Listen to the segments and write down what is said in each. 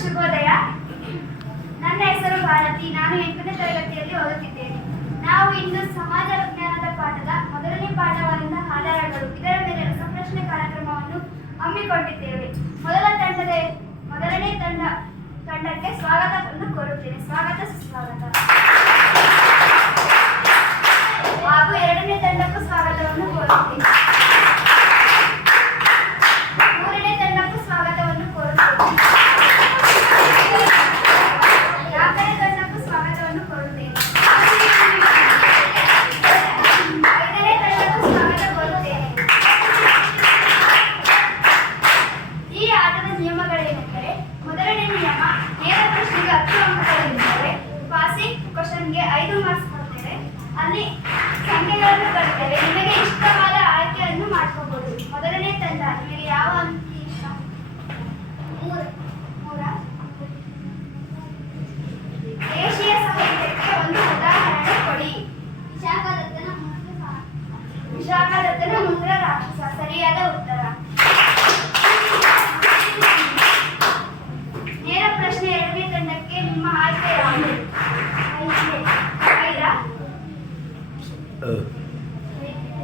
ಶುಭೋದಯ. ನನ್ನ ಹೆಸರು ಭಾರತಿ. ನಾನು 8ನೇ ತರಗತಿಯಲ್ಲಿ ಓದುತ್ತಿದ್ದೇನೆ. ನಾವು ಇಂದು ಸಮಾಜ ವಿಜ್ಞಾನದ ಪಾಠದ ಮೊದಲನೇ ಪಾಠವಾದ ಆಧಾರಗಳು ಇದರ ಮೇಲೆ ರಸಪ್ರಶ್ನೆ ಕಾರ್ಯಕ್ರಮವನ್ನು ಹಮ್ಮಿಕೊಂಡಿದ್ದೇವೆ. ಮೊದಲನೇ ತಂಡಕ್ಕೆ ಸ್ವಾಗತವನ್ನು ಕೋರುತ್ತೇನೆ. ಸ್ವಾಗತ ಸುಸ್ವಾಗತ. ಹಾಗೂ ಎರಡನೇ ತಂಡಕ್ಕೂ ಸ್ವಾಗತವನ್ನು ಕೋರುತ್ತೇನೆ. ಮೂರನೇ ತಂಡಕ್ಕೂ ಸ್ವಾಗತವನ್ನು ಕೋರುತ್ತೇನೆ. ನಾಲ್ಕನೇ ತಂಡಕ್ಕೂ ಸ್ವಾಗತವನ್ನು ಕೋರುತ್ತೇನೆ. ಐದನೇ ತಂಡಕ್ಕೂ ಸ್ವಾಗತ ಕೋರುತ್ತೇನೆ. ಈ ಆಟದ ನಿಯಮಗಳೇನೆಂದರೆ, ಮೊದಲನೇ ನಿಯಮ, ನೇರ ಪ್ರಶ್ನೆಗೆ 10 ಅಂಕಗಳಿರುತ್ತವೆ. ಪಾಸಿಂಗ್ ಕ್ವಶನ್ಗೆ 5 ಮಾರ್ಕ್ಸ್ ಕೊಡ್ತೇವೆ. ಅಲ್ಲಿ ಸಂಖ್ಯೆಗಳನ್ನು ಬರ್ತೇವೆ. ನಿಮಗೆ ಇಷ್ಟವಾದ ಆಯ್ಕೆಯನ್ನು ಮಾಡ್ಕೋಬಹುದು. ಮೊದಲನೇ ತಂಡ, ನಿಮಗೆ ಯಾವ ಅಂಕಿ ಇಷ್ಟ? 3. ದೇಶೀಯ ಸಾಹಿತ್ಯಕ್ಕೆ ಒಂದು ಉದಾಹರಣೆ ಕೊಡಿ. ವಿಶಾಖದತ್ತನ ಮುಂದ್ರ ರಾಕ್ಷಸ. ಸರಿಯಾದ ಉತ್ತರ. ನೇರ ಪ್ರಶ್ನೆ ಎರಡನೇ ತಂಡಕ್ಕೆ ನಿಮ್ಮ ಆಯ್ಕೆ ಯಾವುದು?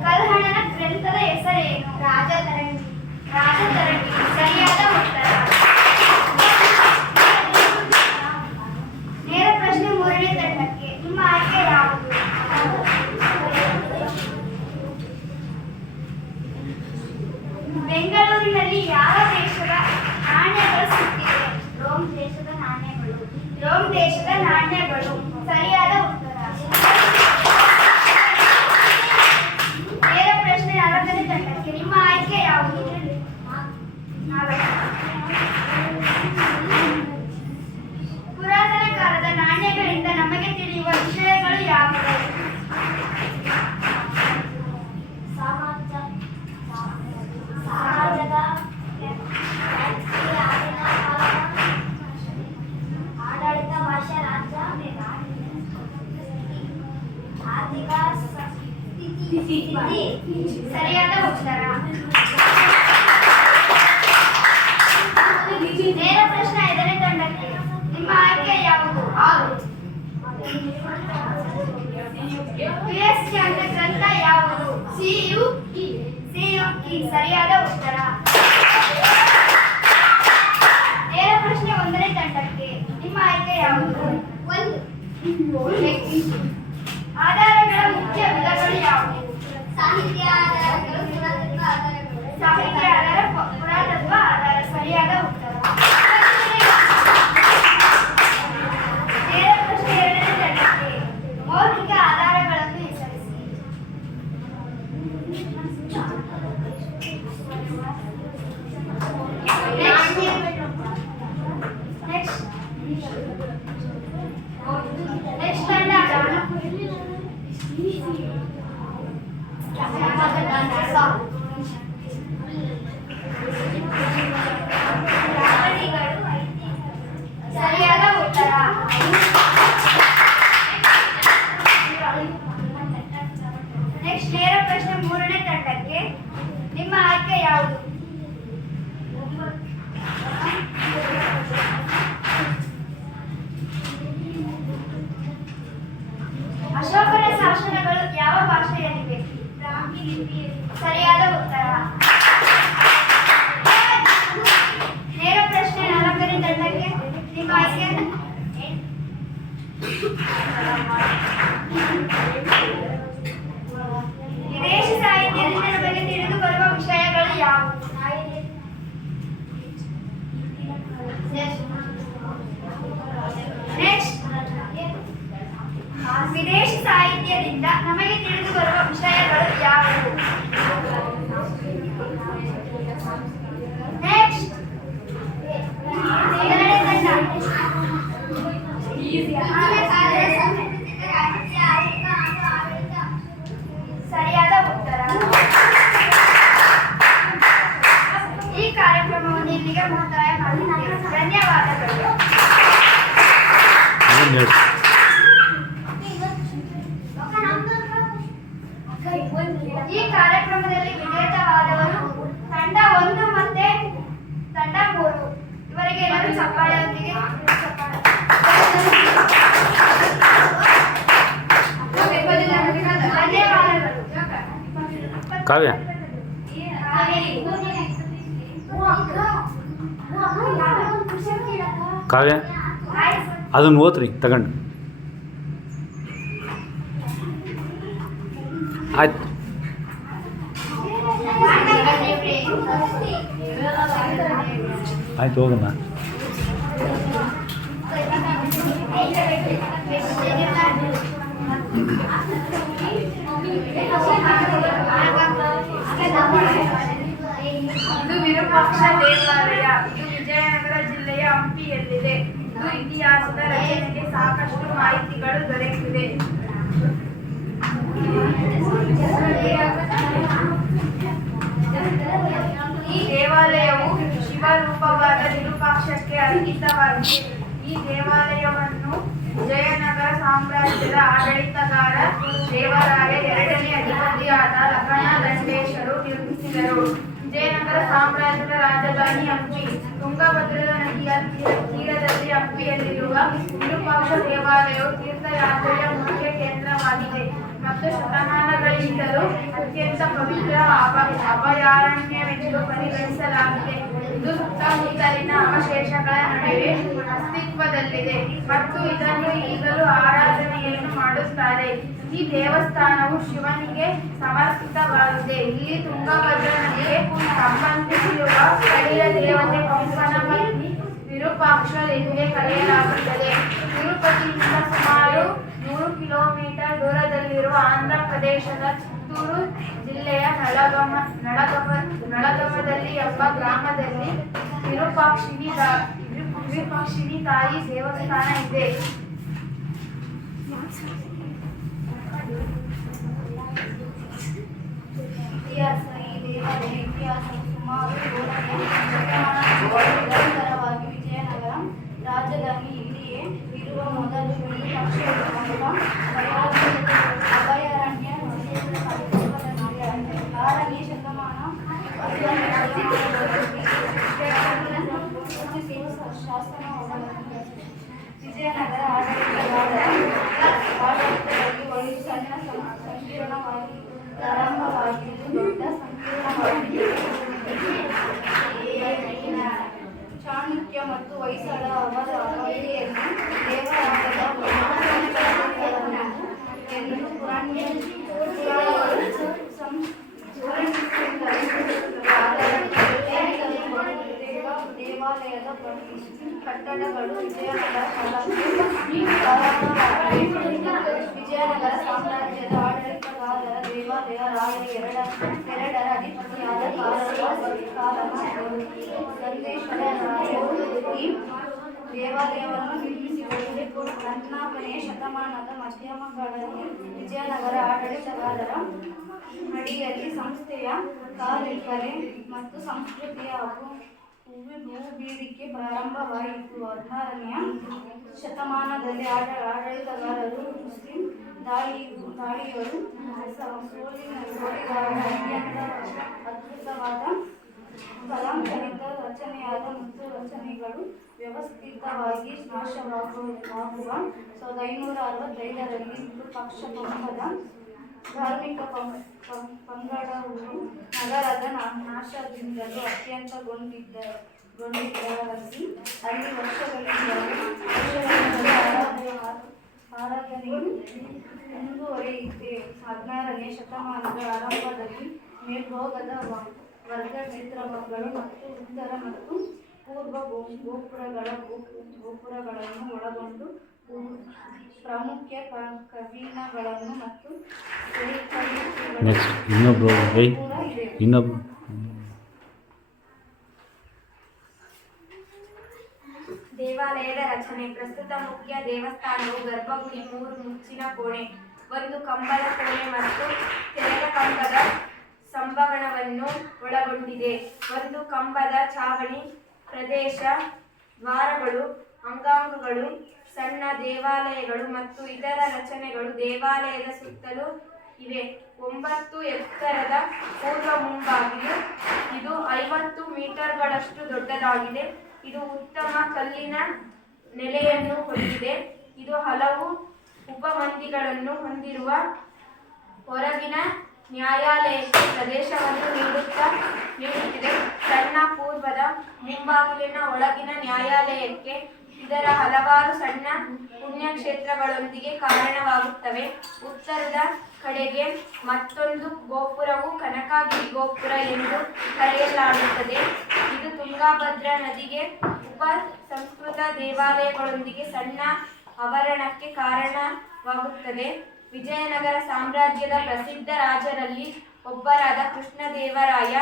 ಕಲ್ಹಣನ ಗ್ರಂಥದ ಹೆಸರೇನು? ರಾಜತರಂಗಿ. ಸರಿಯಾದ ಉತ್ತರ. ನೇರ ಪ್ರಶ್ನೆ ಮೂರನೇ ತಂಡಕ್ಕೆ ನಿಮ್ಮ ಆಯ್ಕೆ ಯಾವುದು? ಬೆಂಗಳೂರಿನಲ್ಲಿ ಯಾವ ದೇಶದ ನಾಣ್ಯಗಳು ಸಿಕ್ಕಿವೆ? ರೋಮ್ ದೇಶದ ನಾಣ್ಯಗಳು. ಸರಿಯಾದ ಉತ್ತರ. ನೇರ ಪ್ರಶ್ನೆ ನಾಲ್ಕನೇ ತಂಡಕ್ಕೆ ನಿಮ್ಮ ಆಯ್ಕೆ ಯಾವುದು? ಪುರಾತನ ಕಾಲದ ನಾಣ್ಯಗಳಿಂದ ನಮಗೆ ತಿಳಿಯುವ ವಿಷಯಗಳು ಯಾವುವು? ಆಡಳಿತ, ಭಾಷಾ, ರಾಜ್ಯ, ಆರ್ಥಿಕ ಸ್ಥಿತಿ. ಸರಿಯಾದ ಉತ್ತರ. ನೇರ ಪ್ರಶ್ನೆ ಐದನೇ ತಂಡಕ್ಕೆ ನಿಮ್ಮ ಆಯ್ಕೆ ಯಾವುದು? ಪಿಎಸ್ ಚಾಂದ್ರ ಗ್ರಂಥ ಯಾವುದು? ಸಿಯುಕಿ. ಸರಿಯಾದ ಉತ್ತರ. ನೇರ ಪ್ರಶ್ನೆ ಒಂದನೇ ತಂಡಕ್ಕೆ ನಿಮ್ಮ ಆಯ್ಕೆ ಯಾವುದು? ಆಧಾರಗಳ ಮುಖ್ಯ ವಿಧಗಳು ಯಾವುವು? ಸಾಹಿತ್ಯ ಆಧಾರ, ಪುರಾತತ್ವ ಆಧಾರ. ಸರಿಯಾದ ಉತ್ತರ. ನೇರ ಪ್ರಶ್ನೆ ಎರಡನೇ ತಂಡಕ್ಕೆ ಮೌಖಿಕ ಆಧಾರಗಳನ್ನು ಹೆಸರಿಸಿ. ನೆಕ್ಸ್ಟ್ ತಂಡ ಸರಿಯಾದ ಉತ್ತರ. ನೆಕ್ಸ್ಟ್ ನೇರ ಪ್ರಶ್ನೆ ಮೂರನೇ ತಂಡಕ್ಕೆ ನಿಮ್ಮ ಆಯ್ಕೆ ಯಾವುದು? ಅಶೋಕನ ಶಾಸನಗಳು ಯಾವ ಭಾಷೆಯಲ್ಲಿವೆ? ಬ್ರಾಹ್ಮಿ ಲಿಪಿಯಲ್ಲಿ. ಸರಿಯಾದ ಉತ್ತರ. ನೇರ ಪ್ರಶ್ನೆ ನಾಲ್ಕನೇ ತಂಡಕ್ಕೆ ನಿಮ್ಮ ಆಯ್ಕೆ? ವಿದೇಶಿ ಸಾಹಿತ್ಯದಿಂದ ನಮಗೆ ತಿಳಿದು ಬರುವ ವಿಷಯಗಳು ಯಾವುವು? ನೆಕ್ಸ್ಟ್, ವಿದೇಶಿ ಸಾಹಿತ್ಯದಿಂದ ನಮಗೆ ತಿಳಿದು ಬರುವ ವಿಷಯಗಳು ಯಾವುವು? ನೆಕ್ಸ್ಟ್, ಮೊದಲನೇ ತಂಡ ಸರಿಯಾದ ಉತ್ತರ. ಈ ಕಾರ್ಯಕ್ರಮವನ್ನು ಇಲ್ಲಿಗೆ ಮುಕ್ತಾಯ ಮಾಡುತ್ತೇವೆ. ಧನ್ಯವಾದಗಳು. ಈ ಕಾರ್ಯಕ್ರಮದಲ್ಲಿ ವಿಜೇತವಾದವರು ತಂಡ 1 ಮತ್ತೆ ತಂಡ 3 ಇವರಿಗೆ ಎಲ್ಲರೂ ಚಪ್ಪಾಳೆಯೊಂದಿಗೆ ಚಪ್ಪಾಳೆ. ಕಾವ್ಯ ಕಾವ್ಯ ಅದನ್ನು ಓದ್ರಿ ತಗೊಂಡು ಆಯ್ತು. ಆಯ್ತು ಹೋಗಮ್ಮ. ಇದು ವಿರೂಪಾಕ್ಷ ದೇವಾಲಯ. ಇದು ವಿಜಯನಗರ ಜಿಲ್ಲೆಯ ಹಂಪಿಯಲ್ಲಿದೆ. ಇದು ಇತಿಹಾಸದ ರಚನೆಗೆ ಸಾಕಷ್ಟು ಮಾಹಿತಿಗಳು ದೊರೆತಿದೆ. ಈ ದೇವಾಲಯವು ಶಿವರೂಪವಾದ ವಿರೂಪಾಕ್ಷಕ್ಕೆ ಅಂಕಿತವಾಗಿದೆ. ಈ ದೇವಾಲಯವನ್ನು ವಿಜಯನಗರ ಸಾಮ್ರಾಜ್ಯದ ಆಡಳಿತಗಾರ ದೇವರಾಯ ಎರಡನೇ ಅಧಿಪತಿಯಾದ ಲಕ್ಕಣದಂಡೇಶರು ನಿರ್ಮಿಸಿದರು. ವಿಜಯನಗರ ಸಾಮ್ರಾಜ್ಯದ ರಾಜಧಾನಿ ಹಂಪಿ. ತುಂಗಭದ್ರಾ ನದಿಯ ತೀರದಲ್ಲಿ ಹಂಪಿಯಲ್ಲಿರುವ ವಿರೂಪಾಕ್ಷ ದೇವಾಲಯವು ತೀರ್ಥಯಾತ್ರೆಯ ಮುಖ್ಯ ಕೇಂದ್ರವಾಗಿದೆ ಮತ್ತು ಶತಮಾನಗಳಿಂದಲೂ ಅತ್ಯಂತ ಪವಿತ್ರ ಅಭಯಾರಣ್ಯವೆಂದು ಪರಿಗಣಿಸಲಾಗಿದೆ. ಇದು ಸುತ್ತಮುತ್ತಲಿನ ಅವಶೇಷಗಳ ನಡುವೆ ಅಸ್ತಿತ್ವದಲ್ಲಿದೆ ಮತ್ತು ಇದನ್ನು ಈಗಲೂ ಆರಾಧನೆಯನ್ನು ಮಾಡುತ್ತಾರೆ. ಈ ದೇವಸ್ಥಾನವು ಶಿವನಿಗೆ ಸಮರ್ಪಿತವಾಗಿದೆ. ಇಲ್ಲಿ ತುಂಗಭದ್ರಾ ನದಿಗೆ ಸಂಬಂಧಿಸಿರುವ ಸ್ಥಳೀಯ ದೇವತೆ ಪಂಪನಮಲ್ಲಿ ವಿರೂಪಾಕ್ಷ ಎಂದೇ ಕರೆಯಲಾಗುತ್ತದೆ. ತಿರುಪತಿಯಿಂದ ಸುಮಾರು 100 ಕಿಲೋಮೀಟರ್ ದೂರದಲ್ಲಿರುವ ಆಂಧ್ರ ಪ್ರದೇಶದ ಚಿತ್ತೂರು ಜಿಲ್ಲೆಯ ನಳಗಮದಲ್ಲಿ ಎಂಬ ಗ್ರಾಮದಲ್ಲಿ ವಿರೂಪಾಕ್ಷಿಣಿ ತಾಯಿ ದೇವಸ್ಥಾನ ಇದೆ. ಇತಿಹಾಸ. ಈ ದೇವಾಲಯ ಇತಿಹಾಸ ಸುಮಾರು 7ನೇ ವಿಜಯನಗರ ರಾಜಧಾನಿ ಇಲ್ಲಿಯೇ ಇರುವ ಮೊದಲು ವಿರೂಪಾಕ್ಷ ಅಭಯಾರಣ್ಯ 6ನೇ ಶತಮಾನ ಶಾಸನ. ವಿಜಯನಗರ ಆಡಳಿತದಲ್ಲಿ ಒಂದು ಸಣ್ಣ ಸಂಕೀರ್ಣವಾಗಿ ಪ್ರಾರಂಭವಾಗಿದ್ದು ದೊಡ್ಡ ಸಂಕೀರ್ಣವಾಗಿದೆ. ಚಾಣಕ್ಯ ಮತ್ತು ಹೊಯ್ಸಳ ಅವರ ಅವಧಿಯಲ್ಲಿ ದೇವರಾಗದ ಎಂದು ದೇವಾಲಯದ ಕಟ್ಟಡಗಳು ವಿಜಯನಗರ ಸಾಮ್ರಾಜ್ಯದ ಆಡಳಿತಗಾರರ ದೇವಾಲಯ ರಾಯ ಎರಡರ ಅಧಿಪತಿಯಾದ ಈ ದೇವಾಲಯವನ್ನು ನಿರ್ಮಿಸಿದರು. 14ನೇ ಶತಮಾನದ ಮಧ್ಯಮಗಳಲ್ಲಿ ವಿಜಯನಗರ ಆಡಳಿತಗಾರರ ಅಡಿಯಲ್ಲಿ ಸಂಸ್ಥೆಯ ಕಲೆ ಮತ್ತು ಸಂಸ್ಕೃತಿಯ ಭೂಬೇಡಿಕೆ ಪ್ರಾರಂಭವಾಯಿತು. 16ನೇ ಶತಮಾನದಲ್ಲಿ ಆಡಳಿತಗಾರರು ಮುಸ್ಲಿಂ ದಾಳಿಯರು ಸೋಲಿಗಾರರ ಅತ್ಯಂತ ಅದ್ಭುತವಾದ ಕಲಾಂತರಿತ ರಚನೆಯಾದ ಮತ್ತು ರಚನೆಗಳು ವ್ಯವಸ್ಥಿತವಾಗಿ ನಾಶವಾಗುವ 1565ರಲ್ಲಿ ವಿರೂಪಾಕ್ಷ ಪಂಥದ ಧಾರ್ಮಿಕ ಪಂಗಡವು ನಗರದ ನಾಶದಿಂದಲೂ ಅತ್ಯಂತಗೊಂಡಿದ್ದರಲ್ಲಿ ಅಲ್ಲಿ ವರ್ಷಗಳಿಂದಲೂ ಆರಾಧನೆಯು ಮುಂದುವರಿಯಿದೆ. 16ನೇ ಶತಮಾನದ ಆರಂಭದಲ್ಲಿ ಮೇಲ್ಭಾಗದ ವರ್ಗಚಿತ್ರಗಳು ಮತ್ತು ಉತ್ತರ ಮತ್ತು ಪೂರ್ವ ಗೋಪುರಗಳನ್ನು ಒಳಗೊಂಡು ಪ್ರಮುಖ ಕವಿನಗಳನ್ನು ಮತ್ತು ದೇವಾಲಯದ ರಚನೆ. ಪ್ರಸ್ತುತ ಮುಖ್ಯ ದೇವಸ್ಥಾನವು ಗರ್ಭಗುಡಿ, 3 ಮುಚ್ಚಿನ ಕೋಣೆ, 1 ಕಂಬದ ಕೋಣೆ ಮತ್ತು ತೆರೆದ ಕಂಬದ ಸಂಭಾಗಣವನ್ನು ಒಳಗೊಂಡಿದೆ. 1 ಕಂಬದ ಚಾವಣಿ ಪ್ರದೇಶ, ದ್ವಾರಗಳು, ಅಂಗಾಂಗಗಳು, ಸಣ್ಣ ದೇವಾಲಯಗಳು ಮತ್ತು ಇತರ ರಚನೆಗಳು ದೇವಾಲಯದ ಸುತ್ತಲೂ ಇವೆ. 9 ಎತ್ತರದ ಪೂರ್ವ ಮುಂಬಾಗಿಲು. ಇದು 50 ಮೀಟರ್ಗಳಷ್ಟು ದೊಡ್ಡದಾಗಿದೆ ಇದು ಉತ್ತಮ ಕಲ್ಲಿನ ನೆಲೆಯನ್ನು ಹೊಂದಿದೆ. ಇದು ಹಲವು ಉಪಮಂದಿಗಳನ್ನು ಹೊಂದಿರುವ ಹೊರಗಿನ ನ್ಯಾಯಾಲಯಕ್ಕೆ ಪ್ರದೇಶವನ್ನು ನೀಡುತ್ತಿದೆ. ಸಣ್ಣ ಪೂರ್ವದ ಮುಂಬಾಗಿಲಿನ ಒಳಗಿನ ನ್ಯಾಯಾಲಯಕ್ಕೆ ಇದರ ಹಲವಾರು ಸಣ್ಣ ಪುಣ್ಯಕ್ಷೇತ್ರಗಳೊಂದಿಗೆ ಕಾರಣವಾಗುತ್ತವೆ. ಉತ್ತರದ ಕಡೆಗೆ ಮತ್ತೊಂದು ಗೋಪುರವು ಕನಕಗಿರಿ ಗೋಪುರ ಎಂದು ಕರೆಯಲಾಗುತ್ತದೆ. ಇದು ತುಂಗಭದ್ರಾ ನದಿಗೆ ಉಪ ಸಂಸ್ಕೃತ ದೇವಾಲಯಗಳೊಂದಿಗೆ ಸಣ್ಣ ಆವರಣಕ್ಕೆ ಕಾರಣವಾಗುತ್ತದೆ. ವಿಜಯನಗರ ಸಾಮ್ರಾಜ್ಯದ ಪ್ರಸಿದ್ಧ ರಾಜರಲ್ಲಿ ಒಬ್ಬರಾದ ಕೃಷ್ಣದೇವರಾಯ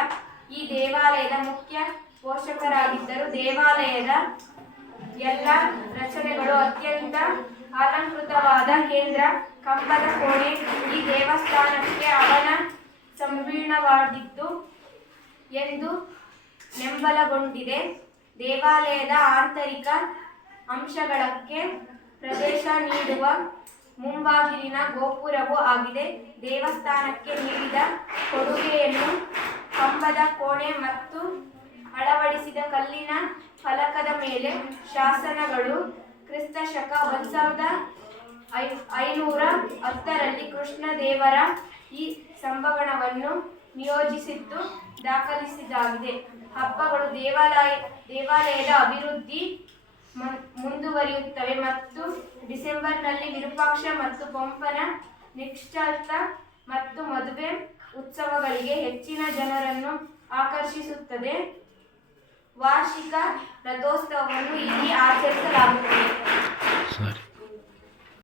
ಈ ದೇವಾಲಯದ ಮುಖ್ಯ ಪೋಷಕರಾಗಿದ್ದರು. ದೇವಾಲಯದ ಎಲ್ಲ ರಚನೆಗಳು ಅತ್ಯಂತ ಅಲಂಕೃತವಾದ ಕೇಂದ್ರ ಕಂಬದ ಕೋಣೆ ಈ ದೇವಸ್ಥಾನಕ್ಕೆ ಅವನ ಸಂಕೀರ್ಣವಾಗಿತ್ತು ಎಂದು ನಂಬಲಗೊಂಡಿದೆ. ದೇವಾಲಯದ ಆಂತರಿಕ ಅಂಶಗಳಕ್ಕೆ ಪ್ರವೇಶ ನೀಡುವ ಮುಂಬಾಗಿಲಿನ ಗೋಪುರವೂ ಆಗಿದೆ. ದೇವಸ್ಥಾನಕ್ಕೆ ನೀಡಿದ ಕೊಡುಗೆಯನ್ನು ಕಂಬದ ಕೋಣೆ ಮತ್ತು ಅಳವಡಿಸಿದ ಕಲ್ಲಿನ ಫಲಕದ ಮೇಲೆ ಶಾಸನಗಳು ಕ್ರಿಸ್ತಶಕ 1510ರಲ್ಲಿ ಕೃಷ್ಣದೇವರ ಈ ಸಂಭವನವನ್ನು ನಿಯೋಜಿಸಿದ್ದು ದಾಖಲಿಸಿದಾಗಿದೆ. ಹಬ್ಬಗಳು ದೇವಾಲಯದ ಅಭಿವೃದ್ಧಿ ಮುಂದುವರಿಯುತ್ತವೆ ಮತ್ತು ಡಿಸೆಂಬರ್ನಲ್ಲಿ ವಿರೂಪಾಕ್ಷ ಮತ್ತು ಪಂಪನ ನಿಶ್ಚಿತಾರ್ಥ ಮತ್ತು ಮದುವೆ ಉತ್ಸವಗಳಿಗೆ ಹೆಚ್ಚಿನ ಜನರನ್ನು ಆಕರ್ಷಿಸುತ್ತದೆ. ವಾರ್ಷಿಕ ರಥೋತ್ಸವವನ್ನು ಇಲ್ಲಿ ಆಚರಿಸಲಾಗುತ್ತದೆ.